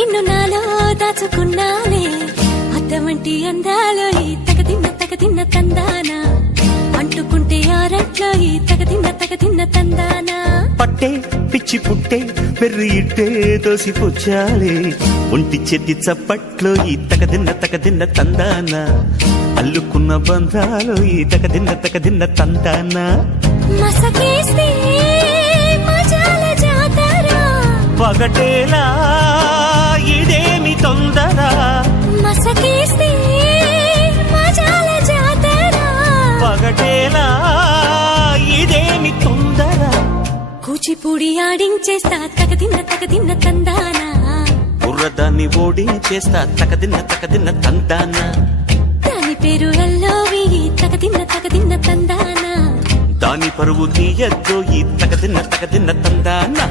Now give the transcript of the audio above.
నిన్ను నాలో దాచుకున్నాలే అద్దమంటి అందాలో ఈ తగదిన్న తందానా అంటుకుంటే ఆరట్లో ఈ తగదిన్న తందానా పట్టే పిచ్చి పుట్టే పెర్రి ఇట్టే దోసి పుచ్చాలే ఒంటి చెట్టి చప్పట్లో ఈ తగదిన్న తందానా అల్లుకున్న బంధాలు ఈ తగదిన్న తందానా మసకేస్తే మజాల జాతర పగటేలా ఇదేమి తొందర మసకేస్తే మజాల జాతర పగటేలా ఇదేమి తొందర కూచిపూడి ఆడించేస్తా తగదిన్న తందానా బుర్రదాన్ని ఓడించేస్తా తగదిన్న తందానా దాని పేరు ఎల్లోవి తగదిన్న తందానా దాని పరువు తీయద్దు ఈ తగదిన్న తందానా